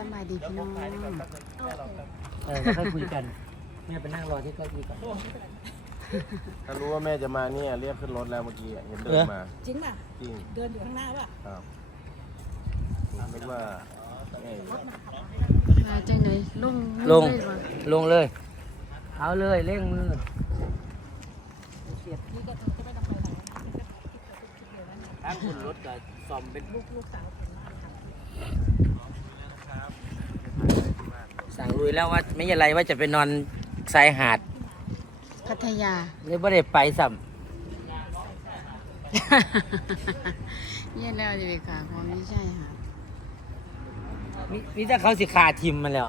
สบายดีพี่น้องเออค่อยคุยกันแม่ไปนั่งรอที่เก้าอี้ก่อนถ้ารู้ว่าแม่จะมาเนี่ยเรียกขึ้นรถแล้วเมื่อกี้อะเห็นเดิเหรนอมา จริงป่ะจริงเดินอยู่ข้างหน้าป่ะครับผมนึกว่าแม่อยู่มาจังไหนลงลงเลยบ่ลงเลย เอาเลยเร่งมือนี่ก็จะไม่ต้องไปไหนถ้าคุณรถกับซ่อมเป็นลูกลูกสาวผมมาค่ะ สั่งลุยแล้วว่าไม่ใช่ไรว่าจะไปนอนชายหาดพัทยาเลยไม่ได้ไปสัมเยี่ยแล้วจะไปขาของไม่ใช่ค่ะมีมีแต่เขาสิขาทิมมาแล้ว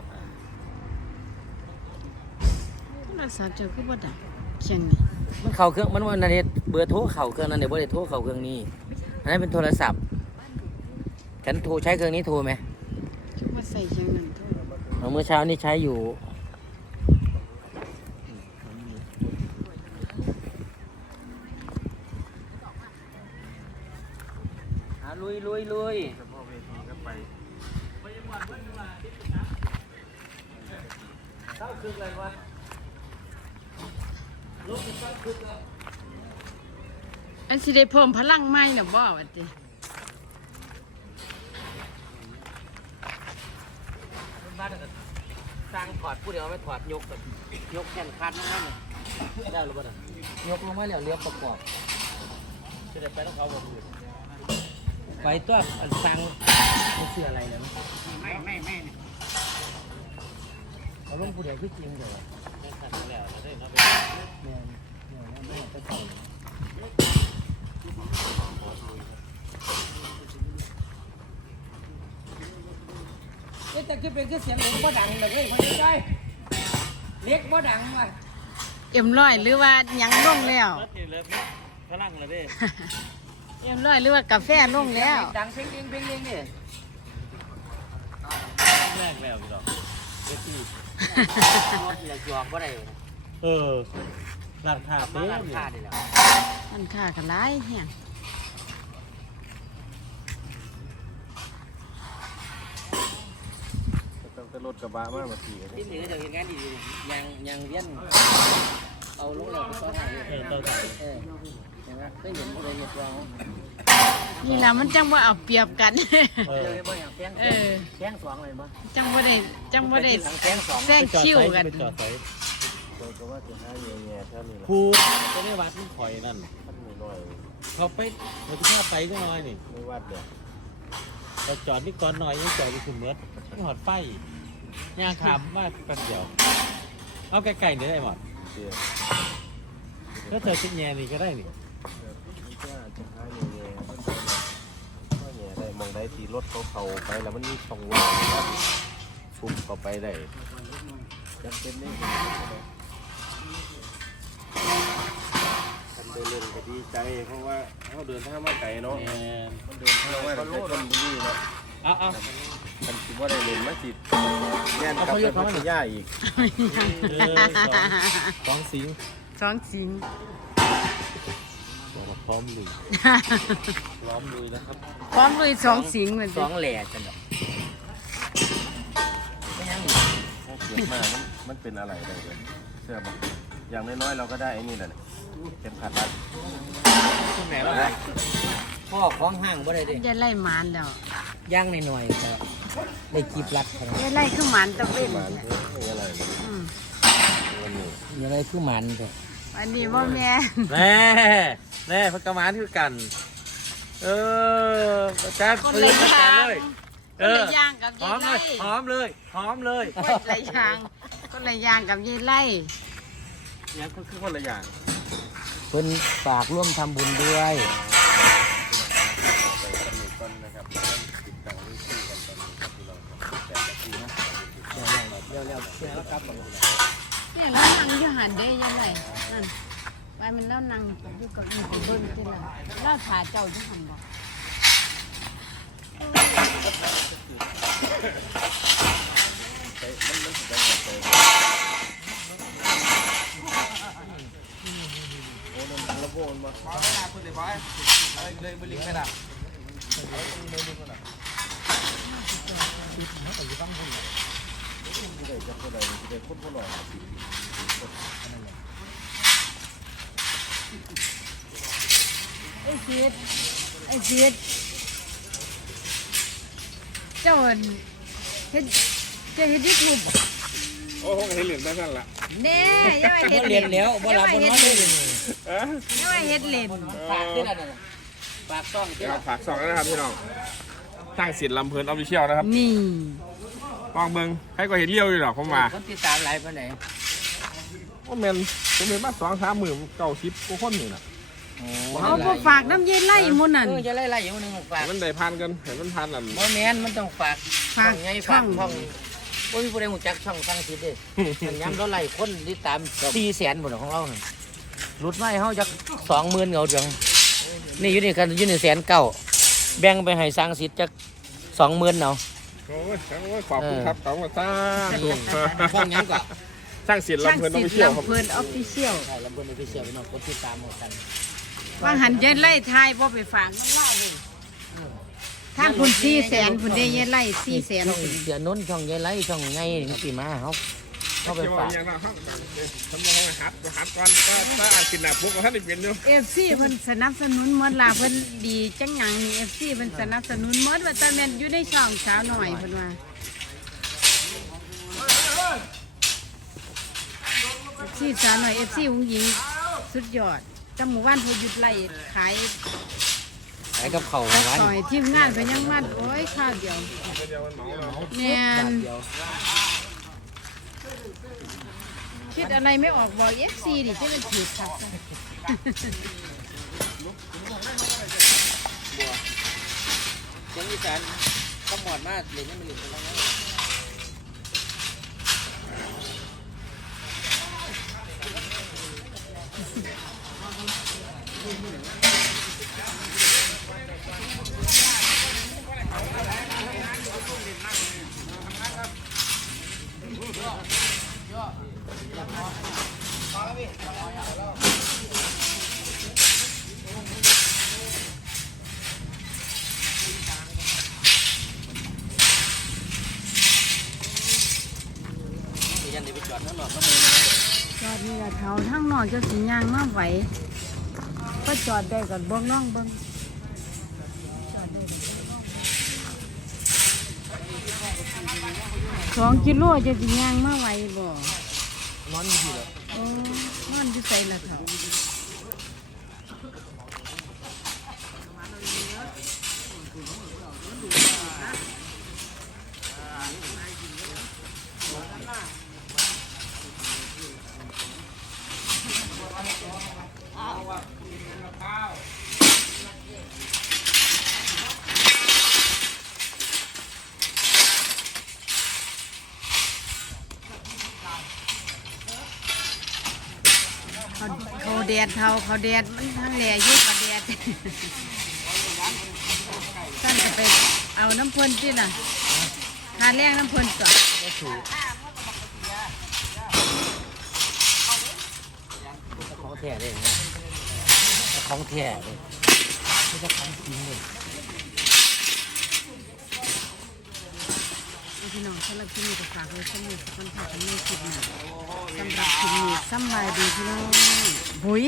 โทรศัพท์เจอคือบ่ดังเขียนนี่มันเข้าเครื่องมันวันนั้นเนี่ยเบอร์โทรเข่าเครื่องนั้นเดี๋ยวไม่ได้โทรเข่าเครื่องนี้อันนั้นเป็นโทรศัพท์ฉันโทรใช้เครื่องนี้โทรไหมคือว่าใส่เขียงนั่นโทษ เอาเมื่อเช้านี่ใช้อยู่ ลุยลุยลุยเฉพาะเวทีก็ไปเข้าคึกเลยอันสิได้เพิ่มพลังใหม่น่ะบ่ว่าติบ้ก็สร้างถอดผู้เดียวไม่ถอดยกแบบยกแขนคันนั่นน่ะได้หรือเปล่ายกลงมาแล้วเลี้ยวประกอบจะได้ไปต้องเขาบอกไปตัวอันสร้างมันเสื้ออะไรเนี่ยไม่ไม่ไม่เขาลงผู้เดียวคือจริงเดี๋ยวไม่ขัดแล้วแล้วได้เนาะแม่นแม่นแม่นจะใส่ เอ๊ะแต่คือเป็นคือเสียงเล็กบ่ดังเลยเว้ยคนนี้ได้เล็กบ่ดังว่ะเอ็มร้อยหรือว่าหยังลงแล้วรถนี่เลิฟพลังเลยเด้เอ็มร้อยหรือว่ากาแฟลงแล้ว ดังเพ่งเพ่งเพ่งเพ่งนี่แรกแล้วพี่ดอกเวทีรถอย่าหยอกบ่ได้เออหลักฐานมาเด้ร้านนี่ค้านี่แหละ มันค่ากันหลายแฮง รถกระบะมากมาขี่ที่นี่ก็จะเห็นงานดีๆยังยังเวียนเอาลงแล้วก็ต้องหาเออต้องถ่ายเออเห็นไหมเคยเห็นผู้ใดเห็นเรานี่ล่ะมันจังบ่เอาเปรียบกันเอเจออบ่อย่างแข้งเออแข้งสองเลยมั้งจังบ่ได้จังบ่ได้หลังแข้งสองแซงคิวกันไปจอดไสเราก็ว่าจะหาแง่ๆแค่นี้แหละครูจะได้วัดมันข่อยนั่นท่านมีน้อยเขาไปเราที่าไปก็น้อยนี่ไม่วัดเดี๋ยวเราจอดนี่ก่อนหน่อยยังจอดอยู่คือเมือดไม่หอดไฟ ย่างขามมาแป๊บเดียว เอาไก่ๆได้หมดถ้าเธอจะแง่นี่ก็ได้นี่ว่าจะหาแง่ได้มองได้ทีรถเขาเขาไปแล้วมันมีช่องว่างฟุบเข้าไปได้จำเป็นนี่คันเดินเล่นก็ดีใจ เพราะว่าเขาเดินทางมาไกลเนาะแอนมันเดินทางมาจากชนบุรีเนาะเอาเอา มันคิดว่าได้เล่นมาสิแย่นกลับไปพัทยาอีกเออสองสองสิงสองสิงบอกว่าพร้อมลุยพร้อมลุยนะครับพร้อมลุยสองสิงเหมือนสกัอนงแหล่จังดอกไม่ยังถ้าเกิดมามันมันเป็นอะไรได้เลยเสื้อบอกอย่างน้อยๆเราก็ได้ไอ้นี่แหละเนี่ยเข็มขัดรัดคุณแม่แล้วพ่อของห้างบ่ได้เด้อย่าไล่หมานแล้วย่างหน่อยๆก็ ได้กีบรัดขนาดอย่าไล่คือหมานตะเวนมาเพื่อไม่อะไรเลยอืมวันนี้มีอะไรคือมันเถอะอันนี้บ่แม่นแน่แน่พักกระมานคือกัน เออประจับคนปืละนประอจัย่านงเลย คเอนอละอย่างกับหอยายมเลไล่ยหอมเลยหอมเลยคนละอย่างคนละอย่างกับยายไล่เนี่ยก็คือคนละอย่างเพิ่นฝากร่วมทำบุญด้วยไปสนุกกันนะครับ เร็วๆเร็วๆเชื่อแล้วนี่ยเรานั่งอยู่หันเด้ยายไล่นั่นไปมันแล้วนั่งอยู่กับอีกเบิ่งที่ละเราถ่าเจ้าอยู่หันบ่ไปมันมันจะไปไปนะ ผู้ใดจะผู้ใดผู้ใดคนผู้หล่อไอ้ซีดไอ้ซีดเจ้าอันเฮ็ดเจะเฮ็ดยูทูบโอ้โหเห็นเหรียญได้นั่นละแน่อย่าไปเฮ็ดเรียนแล้วบ่รับบ่นอนเลยเอ๊ะอย่าไปเฮ็ดเล่นฝากที่นั่นน่ะฝากซ่องที่เดี๋ยวฝากสองนะครับพี่น้องสร้างสิทธิ์ลำเพลินออฟฟิเชียลนะครับ นี่ ลองเบิ่งให้ก็เห็นเลี้ยวอยู่หรอกผมว่าคนติดตามหลายปานใดว่าแมนผมเห็นมาสองสามหมื่นเก้าสิบกว่าคนอยู่น่ะ เอาบ่ฝากน้ำเย็นไล่หมุ่นนั่น เออจะไล่ๆอยู่นึงฝากเห็นมันได้พันกันเห็นมันพันอะบ่แม่นมันต้องฝากฝากไงช่ฝาอกงช่องบ่มีผู้ใดรู้จักช่องฟังสิเด้ มันย้ำเราไล่คนติดตาม400,000บ่ดอกของเราน่ะหลุดมาให้เฮาจัก20,000เอาเดืองนี่อยู่นี่กันอยู่นี่แสนเก้าแบ่งไปให้สร้างสิทธิ์จัก20,000เอา โอ้ยโอ้ยขอบคุณครับขอบคุณสร้างช่องหยังก็สร้างสิทธิ์ช่างลำเพลินออฟสิฟิทเชีธิ์ยลครับลำเพลินออฟฟิเชียลใช่ลำเพิ่นไปเสียพี่น้องคนติดตามหมดกันว่างหันเย็นไล่ทายบ่ไปฝากมันเล่าเลยถ้าคุณสี่แสนคุณได้เย็นไล่สี่แสนช่องเสียนนท์ช่องยายไล่ช่องไงนี่สิมาเฮา เข้าไปเดี๋ยวฝากอย่างนั้นครับทำยังไงฮัดฮัดก่อนก็ถ้าอ่านกินหนักพวกก็ท่านได้เป็นอยู่เอฟซีเพิ่นสนับสนุนหมดล่ะเพิ่นดีจังหยังนี่เอฟซีเพิ่นสนับสนุนหมดว่าแต่แม่นอยู่ในช่องสาวหน่อยเพิ่นว่าเอฟซีสาวหน่อยเอฟซีอุ้งหญิงสุดยอดจังหมู่บ้านเพิ่นหยุดไล่ขายขายกับเขาวแต่ไว้ซอยทีมงานเพิ่นยังมัดโอ้ยข้าวเดียวเดี๋ยวมันเหมาเรา แม่น เดียว คิดอะไรไม่ออกบอกเอฟซีดิที่มันผิดครับเสียงอีสานก็หมอดมากเลยนี่มันหลุดไปแล้ว นะยันเดี๋ยวไปจอดข้างนอกก็มือนะจอดนี่แหละเขาทั้งนอกจะสิยางมาไหวก็จอดได้ก่อนเบิ้งน้องเบิ้งจอดได้สองกิโลจะสิยางมาไหวบ่นอนอยู่ที่เหรอโอ้นอนอยู่ใส่ละเขา เขาเขาแดดเขาเขาแดดมันทั้งแหล่ยุ่กับแดดท่านจะไปเอาน้ำพ่นที่น่ะหาแรงน้ำพ่นก่อนของแท้เลยนะ ของแท้เลยไม่ใช่ของจริงเลยพี่น้องสำหรับที่นี่ก็ฝากไว้สำหรับคนถ่ายกันไม่คิดนะสำหรับที่มีสำบายดีพี่น้องบุ้ย